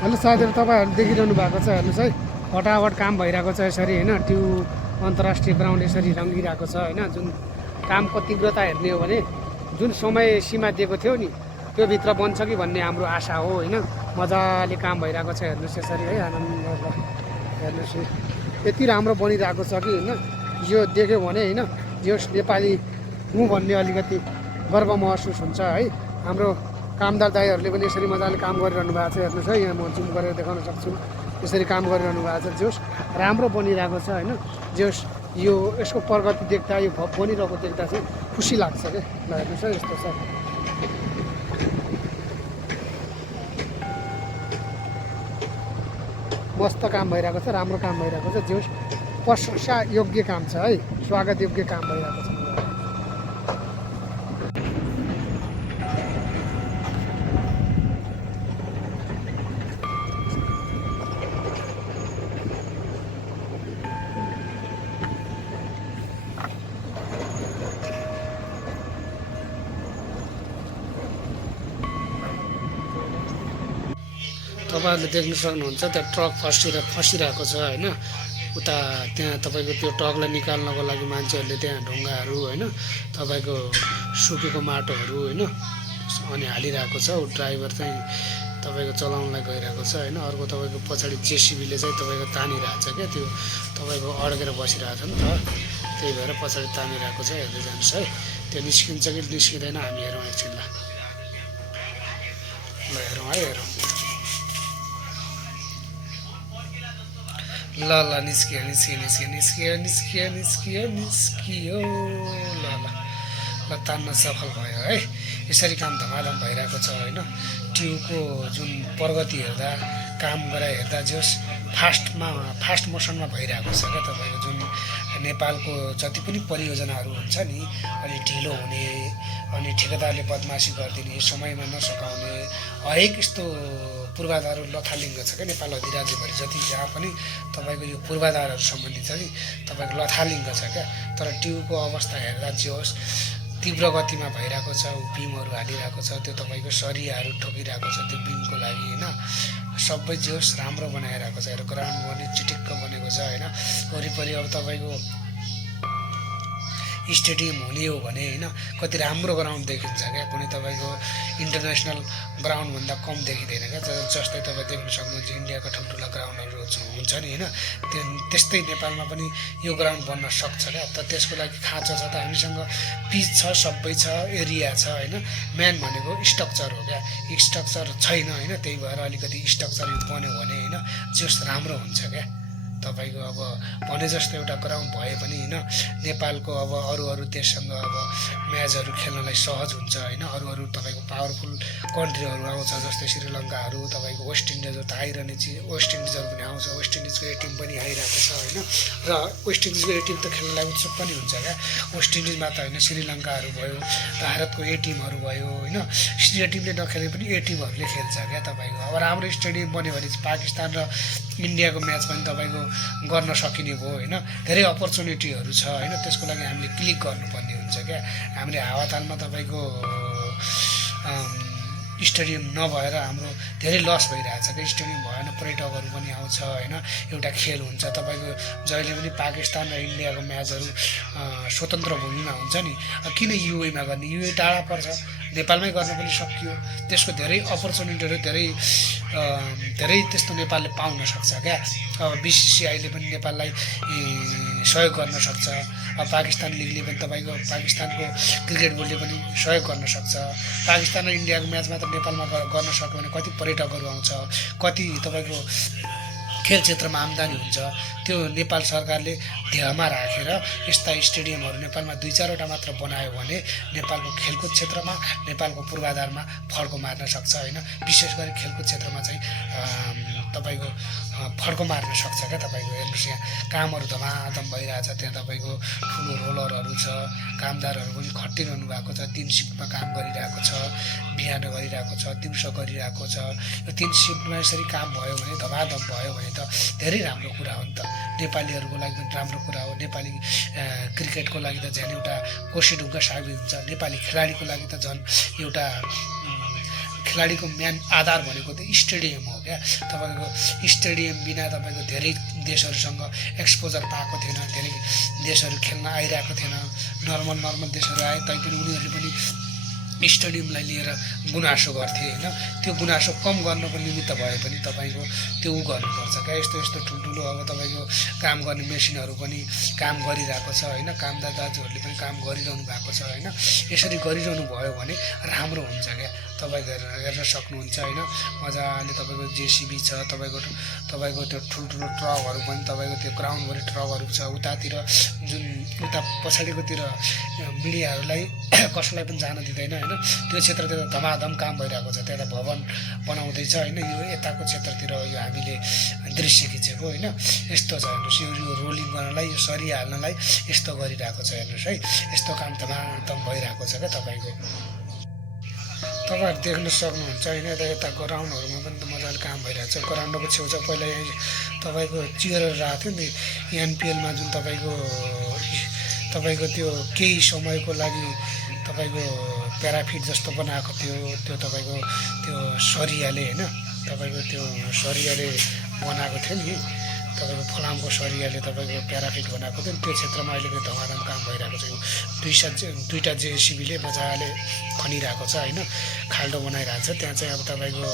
Hello साथीहरू, तपाईँहरू देखिरहनु भएको छ। हेर्नुहोस् है, फटाफट काम भइरहेको छ यसरी होइन। त्यो अन्तर्राष्ट्रिय ग्राउन्ड यसरी रङ्गिरहेको छ होइन। जुन कामको तीव्रता हेर्ने हो भने जुन समय सीमा दिएको थियो नि त्योभित्र बन्छ कि भन्ने हाम्रो आशा हो होइन। मजाले काम भइरहेको छ हेर्नुहोस् यसरी है। आनन्द हेर्नुहोस् यति राम्रो बनिरहेको छ कि होइन। यो देख्यो भने होइन, यो नेपाली हुँ भन्ने अलिकति गर्व महसुस हुन्छ है। हाम्रो कामदार दाइहरूले पनि यसरी मजाले काम गरिरहनु भएको छ हेर्नुहोस् है। यहाँ म जुम गरेर देखाउन सक्छु, यसरी काम गरिरहनु भएको छ। जोस् राम्रो बनिरहेको छ होइन। जोस् यो यसको प्रगति देख्दा, यो बनिरहेको देख्दा चाहिँ खुसी लाग्छ क्या। ल हेर्नुहोस् है, यस्तो छ। मस्त काम भइरहेको छ, राम्रो काम भइरहेको छ। जोस् प्रशंसा योग्य काम छ है, स्वागत योग्य काम भइरहेको छ। तपाईँहरूले देख्न सक्नुहुन्छ त्यहाँ ट्रक फसिरहेको छ होइन। उता त्यहाँ तपाईँको त्यो ट्रकलाई निकाल्नको लागि मान्छेहरूले त्यहाँ ढुङ्गाहरू होइन, तपाईँको सुकेको माटोहरू होइन अनि हालिरहेको छ। ड्राइभर चाहिँ तपाईँको चलाउनलाई गइरहेको छ होइन। अर्को तपाईँको पछाडि जेसिबीले चाहिँ तपाईँको तानिरहेको छ क्या। त्यो तपाईँको अड्केर बसिरहेको छ नि त, त्यही भएर पछाडि तानिरहेको छ। हेर्दै जानुहोस् है, त्यो निस्किन्छ कि निस्किँदैन हामी हेरौँ एकछिन। ल हेरौँ है, हेरौँ। ल निस्कियो ल तान्न सफल भयो है। यसरी काम धमाधम भइरहेको छ होइन। ट्युबको जुन प्रगति हेर्दा, काम गराइ हेर्दा जस फास्ट मोसनमा भइरहेको छ क्या। तपाईँको जुन नेपालको जति पनि परियोजनाहरू हुन्छ नि, अलि ढिलो हुने अनि ठेकेदारले बदमासी गरिदिने, समयमा नसकाउने, हरेक यस्तो पूर्वाधारहरू लथालिङ्ग छ क्या नेपाल अधिराज्यभरि जति जहाँ पनि तपाईँको यो पूर्वाधारहरू सम्बन्धित छ नि तपाईँको लथालिङ्ग छ क्या। तर ट्युबको अवस्था हेर्दा जे होस् तीव्र गतिमा भइरहेको छ। बिमहरू हालिरहेको छ, त्यो तपाईँको सरियाहरू ठोकिरहेको छ त्यो बिमको लागि होइन। सबै जे होस् राम्रो बनाइरहेको छ। हेर ग्राउन्ड पनि चिटिक्क बनेको छ होइन। वरिपरि अब तपाईँको स्टेडियम हुने हो भने होइन कति राम्रो ग्राउन्ड देखिन्छ क्या। कुनै तपाईँको इन्टरनेसनल ग्राउन्डभन्दा कम देखिँदैन क्या। जस्तै तपाईँ देख्न सक्नुहुन्छ इन्डियाका ठुल्ठुला ग्राउन्डहरू हुन्छ नि होइन, त्यस्तै नेपालमा पनि यो ग्राउन्ड बन्न सक्छ क्या। त त्यसको लागि खाँचो छ त हामीसँग, पिच छ, सबै छ, एरिया छ होइन। मेन भनेको स्ट्रक्चर हो क्या। स्ट्रक्चर छैन होइन, त्यही भएर अलिकति स्ट्रक्चर बन्यो भने होइन जस राम्रो हुन्छ क्या। तपाईँको अब भने जस्तो एउटा ग्राउन्ड भए पनि होइन नेपालको अब अरू देशसँग अब म्याचहरू खेल्नलाई सहज हुन्छ होइन। अरू तपाईँको पावरफुल कन्ट्रीहरू आउँछ जस्तै श्रीलङ्काहरू, तपाईँको वेस्ट इन्डिजहरू त आइरहने चिज, वेस्ट इन्डिजहरू पनि आउँछ। वेस्ट इन्डिजको ए टिम पनि आइरहेको छ होइन। र वेस्ट इन्डिजको ए टिम त खेल्नलाई उत्सुक पनि हुन्छ क्या। वेस्ट इन्डिजमा त होइन, श्रीलङ्काहरू भयो, भारतको ए टिमहरू भयो होइन। ए टिमले नखेले पनि ए टिमहरूले खेल्छ क्या। तपाईँको अब राम्रो स्टेडियम बन्यो भने चाहिँ पाकिस्तान र इन्डियाको म्याच पनि तपाईँको गर्न सकिने भयो होइन। धेरै अपर्च्युनिटीहरू छ होइन। त्यसको लागि हामीले क्लिक गर्नुपर्ने हुन्छ क्या। हामीले हावातालमा तपाईँको स्टेडियम नभएर हाम्रो धेरै लस भइरहेछ क्या। स्टेडियम भएन, पर्यटकहरू पनि आउँछ होइन। एउटा खेल हुन्छ तपाईँको जहिले पनि पाकिस्तान र इन्डियाको म्याचहरू स्वतन्त्र भूमिमा हुन्छ नि। किन युएमा गर्ने? युए टाढा पर्छ, नेपालमै गर्न पनि सकियो। त्यसको धेरै अपर्च्युनिटीहरू धेरै त्यस्तो नेपालले पाउन सक्छ क्या। अब बिसिसिआईले पनि नेपाललाई सहयोग गर्न सक्छ। अब पाकिस्तान लिगले पनि तपाईँको पाकिस्तानको क्रिकेट बोर्डले पनि सहयोग गर्न सक्छ। पाकिस्तान र इन्डियाको म्याचमा त नेपालमा गर्न सक्यो भने कति पर्यटकहरू आउँछ, कति तपाईँको खेल क्षेत्रमा आम्दानी हुन्छ। त्यो नेपाल सरकारले ध्येयमा राखेर यस्ता स्टेडियमहरू नेपालमा 2-4वटा मात्र बनायो भने नेपालको खेलकुद क्षेत्रमा, नेपालको पूर्वाधारमा फड्को मार्न सक्छ होइन। विशेष गरी खेलकुद क्षेत्रमा चाहिँ तपाईँको फड्को मार्न सक्छ क्या। तपाईँको हेर्नुहोस् यहाँ कामहरू धमाधम भइरहेछ। त्यहाँ तपाईँको ठुलो रोलरहरू छ, कामदारहरू पनि खटिरहनु भएको छ। 3 सिफ्टमा काम गरिरहेको छ, बिहान गरिरहेको छ, दिउँसो गरिरहेको छ। यो 3 सिफ्टमा यसरी काम भयो भने, धमाधम भयो भने त धेरै राम्रो कुरा हो नि त। नेपालीहरूको लागि पनि राम्रो कुरा हो। नेपाली क्रिकेटको लागि त झन् एउटा कोसी ढुङ्गा साबित हुन्छ। नेपाली खेलाडीको लागि त झन् एउटा खेलाडीको मेन आधार भनेको त स्टेडियम हो क्या। तपाईँको स्टेडियम बिना तपाईँको धेरै देशहरूसँग एक्सपोजर पाएको थिएन, धेरै देशहरू खेल्न आइरहेको थिएन। नर्मल देशहरू आए तैपनि उनीहरूले पनि स्टेडियमलाई लिएर गुनासो गर्थे होइन। त्यो गुनासो कम गर्नको निमित्त भए पनि तपाईँको त्यो गर्नुपर्छ क्या। यस्तो ठुल्ठुलो अब तपाईँको काम गर्ने मेसिनहरू पनि काम गरिरहेको छ होइन। कामदार दाजुहरूले पनि काम गरिरहनु भएको छ होइन। यसरी गरिरहनु भयो भने राम्रो हुन्छ क्या। तपाईँको हेर्न सक्नुहुन्छ होइन। मजाले तपाईँको जेसिबी छ, तपाईँको त्यो ठुल्ठुलो ट्रकहरू पनि तपाईँको त्यो ग्राउन्डभरि ट्रकहरू छ। उतातिर जुन उता पछाडिकोतिर मिडियाहरूलाई कसैलाई पनि जान दिँदैन होइन। त्यो क्षेत्रतिर धमाधम काम भइरहेको छ। त्यता भवन बनाउँदैछ होइन। यो यताको क्षेत्रतिर यो हामीले दृश्य खिचेको होइन। यस्तो छ हेर्नुहोस्, यो रोलिङ गर्नलाई, यो सरिहाल्नलाई यस्तो गरिरहेको छ हेर्नुहोस् है। यस्तो काम धमाधम भइरहेको छ क्या। तपाईँहरू देख्न सक्नुहुन्छ होइन। यता ग्राउन्डहरूमा पनि त मजाले काम भइरहेको छ। ग्राउन्डको छेउछाउ पहिला तपाईँको चियरहरू राखेको थियो नि एनपिएलमा, जुन तपाईँको त्यो केही समयको लागि तपाईँको प्याराफिट जस्तो बनाएको थियो। त्यो तपाईँको त्यो सरियाले होइन, तपाईँको त्यो सरियाले बनाएको थियो नि, तपाईँको फलामको सरियाले तपाईँको प्याराफिट बनाएको थियो। त्यो क्षेत्रमा अहिले धमाधम काम भइरहेको छ। दुईवटा जेसिबीले मजाले खनिरहेको छ होइन। खाल्डो बनाइरहेको छ। त्यहाँ चाहिँ अब तपाईँको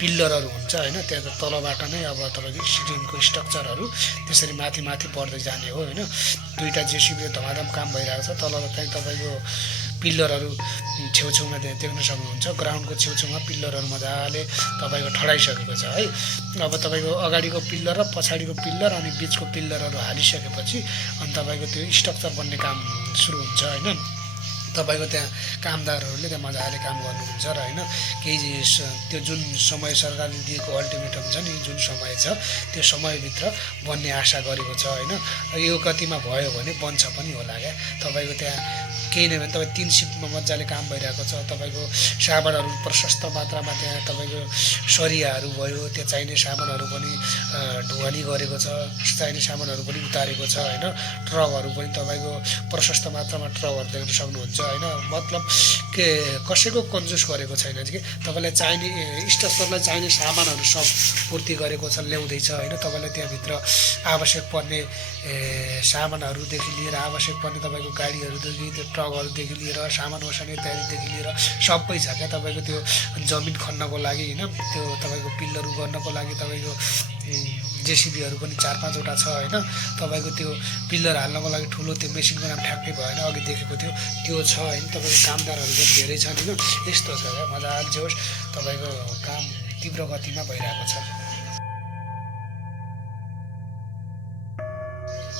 पिल्लरहरू हुन्छ होइन। त्यहाँ तलबाट नै अब तपाईँको स्टेडियमको स्ट्रक्चरहरू त्यसरी माथि बढ्दै जाने हो होइन। दुईवटा जेसिबीले धमाधम काम भइरहेको छ। तल चाहिँ तपाईँको पिल्लरहरू छेउछाउमा देख्न सक्नुहुन्छ। ग्राउन्डको छेउछाउमा पिल्लरहरू मजाले तपाईँको ठडाइसकेको छ है। अब तपाईँको अगाडिको पिल्लर र पछाडिको पिल्लर अनि बिचको पिल्लरहरू हालिसकेपछि अनि तपाईँको त्यो स्ट्रक्चर बन्ने काम सुरु हुन्छ होइन। तपाईँको त्यहाँ कामदारहरूले त्यहाँ मजाले काम गर्नुहुन्छ र होइन। केही त्यो जुन समय सरकारले दिएको अल्टिमेटम छ नि, जुन समय छ त्यो समयभित्र बन्ने आशा गरेको छ होइन। यो गतिमा भयो भने बन्छ पनि होला क्या। तपाईँको त्यहाँ केही नै भने तपाईँ 3 सिफ्टमा मजाले काम भइरहेको छ। तपाईँको सामानहरू प्रशस्त मात्रामा त्यहाँ तपाईँको सरियाहरू भयो, त्यो चाहिने सामानहरू पनि ढुवानी गरेको छ, चाहिने सामानहरू पनि उतारेको छ होइन। ट्रकहरू पनि तपाईँको प्रशस्त मात्रामा ट्रकहरू देख्न सक्नुहुन्छ होइन। मतलब के कसैको कन्जुस गरेको छैन कि तपाईँलाई चाहिने स्ट्रक्चरलाई चाहिने सामानहरू सब पूर्ति गरेको छ, ल्याउँदैछ होइन। तपाईँलाई त्यहाँभित्र आवश्यक पर्ने सामानहरूदेखि लिएर आवश्यक पर्ने तपाईँको गाडीहरूदेखि त्यो ट्रकहरूदेखि लिएर सामान ओसार्ने इत्यादिदेखि लिएर सबै छ क्या। तपाईँको त्यो जमिन खन्नको लागि होइन, त्यो तपाईँको पिल्लरहरू गर्नको लागि तपाईँको जेसिबीहरू पनि 4-5वटा छ होइन। तपाईँको त्यो पिल्लर हाल्नको लागि ठुलो त्यो मेसिनको नाम ठ्याक्कै भएन, अघि देखेको थियो त्यो छ होइन। तपाईँको कामदारहरू पनि धेरै छन् होइन। यस्तो छ क्या। मजाले जे होस् तपाईँको काम तीव्र गतिमा भइरहेको छ।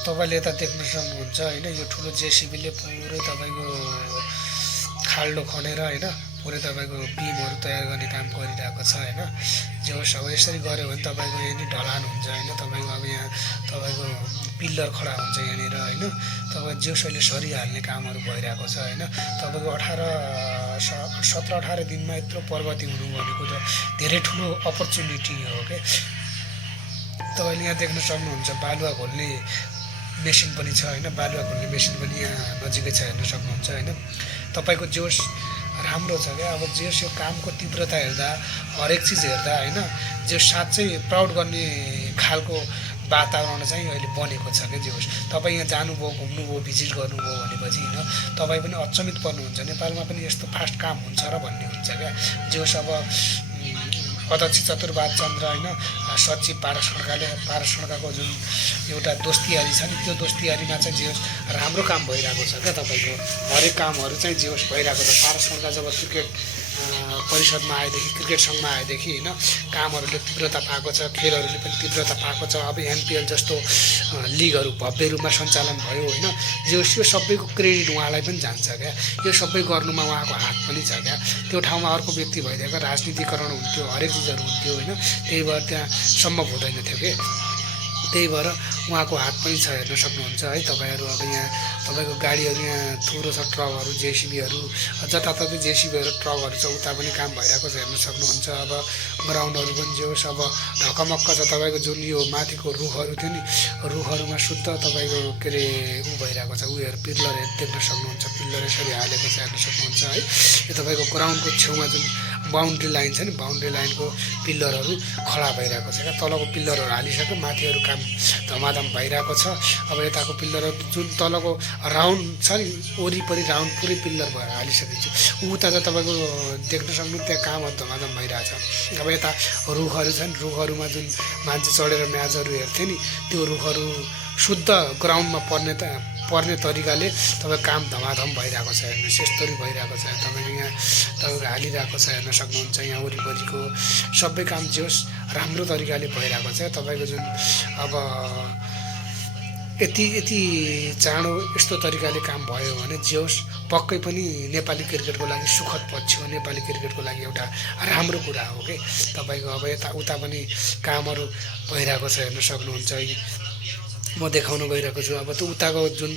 तपाईँले यता देख्न सक्नुहुन्छ होइन। यो ठुलो जेसिबीले पुरै तपाईँको खाल्डो खनेर होइन, पुरै तपाईँको बिमहरू तयार गर्ने काम गरिरहेको छ होइन। जे होस् अब यसरी गऱ्यो भने तपाईँको यहाँनिर ढलान हुन्छ होइन। तपाईँको अब यहाँ तपाईँको पिल्लर खडा हुन्छ यहाँनिर होइन। तपाईँको जे होस् अहिले सरिहाल्ने कामहरू भइरहेको छ होइन। तपाईँको 17-18 दिनमा यत्रो प्रगति हुनु भनेको त धेरै ठुलो अपर्च्युनिटी हो क्या। तपाईँले यहाँ देख्न सक्नुहुन्छ बालुवा घोल्ने मेसिन पनि छ होइन। बालुवा घोल्ने मेसिन पनि यहाँ नजिकै छ, हेर्न सक्नुहुन्छ होइन। तपाईँको जे होस् राम्रो छ क्या। अब जे होस् यो कामको तीव्रता हेर्दा, हरेक चिज हेर्दा होइन, जे साँच्चै प्राउड गर्ने खालको वातावरण चाहिँ अहिले बनेको छ क्या। जे होस् तपाईँ यहाँ जानुभयो, घुम्नुभयो, भिजिट गर्नुभयो भनेपछि होइन तपाईँ पनि अचम्मित पर्नुहुन्छ, नेपालमा पनि यस्तो फास्ट काम हुन्छ र भन्ने हुन्छ क्या। जे होस् अब अध्यक्ष चतुरबाज चन्द्र होइन, सचिव पारस खड्काको जुन एउटा दोस्तीयारी छ नि, त्यो दोस्तीयारीमा चाहिँ जे होस् राम्रो काम भइरहेको छ क्या। तपाईँको हरेक कामहरू चाहिँ जे होस् भइरहेको छ। पारस खड्का जब क्रिकेट परिषदमा आएदेखि, क्रिकेट सङ्घमा आएदेखि होइन कामहरूले तीव्रता पाएको छ, खेलहरूले पनि तीव्रता पाएको छ। अब एनपिएल जस्तो लिगहरू भव्य रूपमा सञ्चालन भयो होइन। जो यो सबैको क्रेडिट उहाँलाई पनि जान्छ क्या। यो सबै गर्नुमा उहाँको हात पनि छ क्या। त्यो ठाउँमा अर्को व्यक्ति भइदिएको राजनीतिकरण हुन्थ्यो, हरेक चिजहरू हुन्थ्यो होइन। त्यही भएर त्यहाँ सम्भव हुँदैन थियो कि। त्यही भएर उहाँको हात पनि छ, हेर्न सक्नुहुन्छ है तपाईँहरू। अब यहाँ तपाईँको गाडीहरू यहाँ थुप्रो छ, ट्रकहरू, जेसिबीहरू, जताततै जेसिबीहरू ट्रकहरू छ, उता पनि काम भइरहेको छ, हेर्न सक्नुहुन्छ। अब ग्राउन्डहरू पनि जे होस् अब ढकमक्क छ। तपाईँको जुन यो माथिको रुखहरू थियो नि, रुखहरूमा शुद्ध तपाईँको के अरे भइरहेको छ, उयोहरू पिल्लरहरू देख्न सक्नुहुन्छ। पिल्लर यसरी हालेको छ, हेर्न सक्नुहुन्छ है। यो तपाईँको ग्राउन्डको छेउमा जुन बााउन्ड्री लाइन छ नि, बााउन्ड्री लाइनको पिल्लरहरू खडा भइरहेको छ क्या। तलको पिल्लरहरू हालिसक्यो, माथिहरू काम धमाधम भइरहेको छ। अब यताको पिल्लरहरू जुन तलको राउन्ड छ नि, वरिपरि राउन्ड पुरै पिल्लर भएर हालिसकेको छु। उता त तपाईँको देख्न सक्नु त्यहाँ कामहरू धमाधम भइरहेछ। अब यता रुखहरू छन्, रुखहरूमा जुन मान्छे चढेर म्याचहरू हेर्थे नि, त्यो रुखहरू शुद्ध ग्राउन्डमा पर्ने तरिकाले तपाईँ काम धमाधम भइरहेको छ। हेर्नुहोस् यस्तरी भइरहेको छ। तपाईँको यहाँ तपाईँको हालिरहेको छ, हेर्न सक्नुहुन्छ। यहाँ वरिपरिको सबै काम जे होस् राम्रो तरिकाले भइरहेको छ। तपाईँको जुन अब यति चाँडो यस्तो तरिकाले काम भयो भने जे होस् पक्कै पनि नेपाली क्रिकेटको लागि सुखद पक्ष हो, नेपाली क्रिकेटको लागि एउटा राम्रो कुरा हो कि। तपाईँको अब यताउता पनि कामहरू भइरहेको छ, हेर्न सक्नुहुन्छ। म देखाउन गइरहेको छु। अब त्यो उताको जुन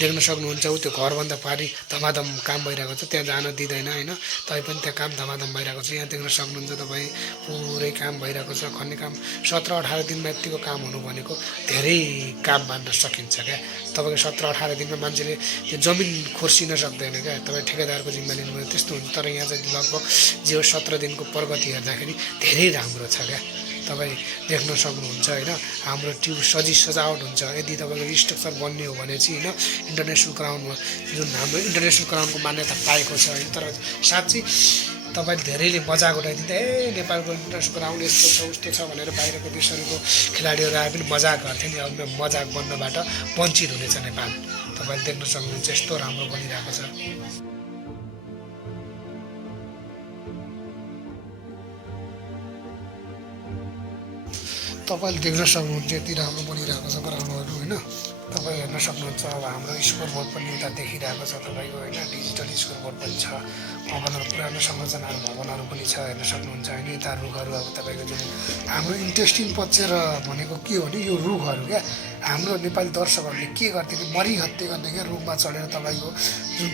देख्न सक्नुहुन्छ त्यो घरभन्दा पारि धमाधम काम भइरहेको छ, त्यहाँ जान दिँदैन होइन। तैपनि त्यहाँ काम धमाधम भइरहेको छ। यहाँ देख्न सक्नुहुन्छ तपाईँ पुरै काम भइरहेको छ, खन्ने काम। 17-18 दिनमा यतिको काम हुनु भनेको धेरै काम मान्न सकिन्छ क्या। तपाईँको 17-18 दिनमा मान्छेले त्यो जमिन खोर्सिन सक्दैन क्या। तपाईँ ठेकेदारको जिम्मा लिनुभयो त्यस्तो हुन्छ। तर यहाँ चाहिँ लगभग जे 17 दिनको प्रगति हेर्दाखेरि धेरै राम्रो छ क्या। तपाईँ देख्न सक्नुहुन्छ होइन। हाम्रो ट्युब सजावट हुन्छ। यदि तपाईँको स्ट्रक्चर बन्ने हो भने चाहिँ होइन, इन्टरनेसनल ग्राउन्डमा जुन हाम्रो इन्टरनेसनल ग्राउन्डको मान्यता पाएको छ होइन। तर साँच्चै तपाईँले धेरैले मजाक उठाइदिँदा नेपालको इन्टरनेसनल ग्राउन्ड यस्तो छ उस्तो छ भनेर बाहिरको देशहरूको खेलाडीहरू आए पनि मजाक गर्थे नि। अब मजाक बन्नबाट वञ्चित हुनेछ नेपाल। तपाईँले देख्न सक्नुहुन्छ यस्तो राम्रो बनिरहेको छ। तपाईँले देख्न सक्नुहुन्छ यति राम्रो बनिरहेको छ ग्राउन्डहरू होइन। तपाईँ हेर्न सक्नुहुन्छ। अब हाम्रो स्कोर बोर्ड पनि उता देखिरहेको छ तपाईँको होइन। डिजिटल स्कोर बोर्ड पनि छ। भवनहरू पुरानो संरचनाहरू भवनहरू पनि छ, हेर्न सक्नुहुन्छ होइन। यता रुखहरू अब तपाईँको जुन हाम्रो इन्ट्रेस्टिङ पक्ष र भनेको के हो भने यो रुखहरू क्या। हाम्रो नेपाली दर्शकहरूले के गर्थे कि मरिहत्ते गर्ने क्या, रुखमा चढेर तपाईँको जुन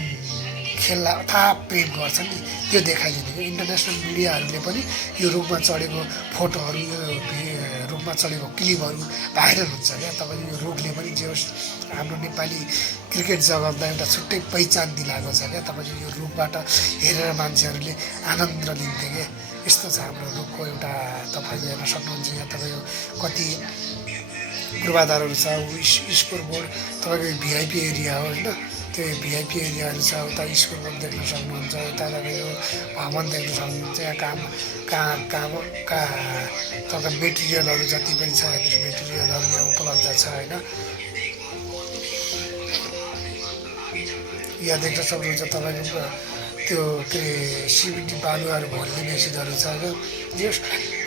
खेललाई अथाह प्रेम गर्छन् नि त्यो देखाइदिने क्या। इन्टरनेसनल मिडियाहरूले पनि यो रुखमा चढेको फोटोहरू, यो रुखमा चढेको क्लिपहरू भाइरल हुन्छ क्या। तपाईँले यो रुखले पनि जे होस् हाम्रो नेपाली क्रिकेट जगतलाई एउटा छुट्टै पहिचान दिलाएको छ क्या। तपाईँले यो रुखबाट हेरेर मान्छेहरूले आनन्द लिन्थे क्या। यस्तो छ हाम्रो रुखको एउटा। तपाईँले हेर्न सक्नुहुन्छ यहाँ तपाईँको कति पूर्वाधारहरू छ। स्कोर बोर्ड तपाईँको भिआइपी एरिया हो होइन। त्यो भिआइपी एरियाहरू छ। उता स्कुल बोर्ड देख्न सक्नुहुन्छ। उता तपाईँको भवन देख्न सक्नुहुन्छ। यहाँ तपाईँको मेटेरियलहरू जति पनि छ हेर्नुहोस्, मेटेरियलहरू यहाँ उपलब्ध छ होइन। यहाँ देख्न सक्नुहुन्छ तपाईँको त्यो के सिमेन्टी बालुवाहरू भर्ने मेसिनहरू छ होइन। यो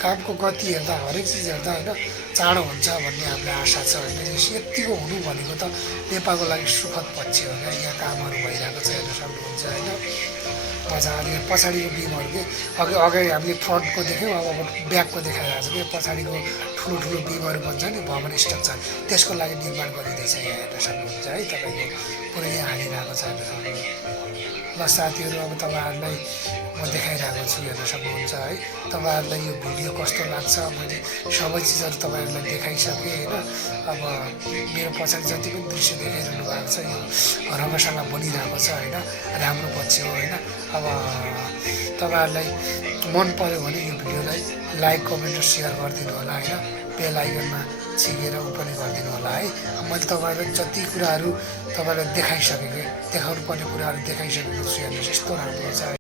कामको गति हेर्दा हरेक चिज हेर्दा होइन चाँडो हुन्छ भन्ने हामीलाई आशा छ होइन। यतिको हुनु भनेको त नेपालको लागि सुखद पक्ष हो क्या। यहाँ कामहरू भइरहेको छ, हेर्न सक्नुहुन्छ होइन। मजाले पछाडिको बिमहरू के अगाडि हामीले फ्रन्टको देख्यौँ, अब ब्याकको देखाइरहेको छ कि पछाडिको ठुलो बिमहरू भन्छ नि भवन स्ट्रक्चर, त्यसको लागि निर्माण गरिँदैछ यहाँ, हेर्न सक्नुहुन्छ है। तपाईँको पुरै यहाँ हालिरहेको छ, हेर्न सक्नुहुन्छ। ल साथीहरू अब तपाईँहरूलाई म देखाइरहेको छु, हेर्न सक्नुहुन्छ है। तपाईँहरूलाई यो भिडियो कस्तो लाग्छ मैले सबै चिजहरू तपाईँहरूलाई देखाइसकेँ होइन। अब मेरो पछाडि जति पनि दृश्य देखाइरहनु भएको छ यो रङसँग बनिरहेको छ होइन। राम्रो पक्ष हो होइन। अब तपाईँहरूलाई मन पऱ्यो भने यो भिडियोलाई लाइक कमेन्ट र सेयर गरिदिनु होला होइन। बेल आइकनमा छिकेर उ पनि गरिदिनु होला है। मैले तपाईँहरूलाई जति कुराहरू तपाईँलाई देखाइसकेँ, देखाउनु पर्ने कुराहरू देखाइसकेको छु। हेर्नुहोस् यस्तो राम्रो छ।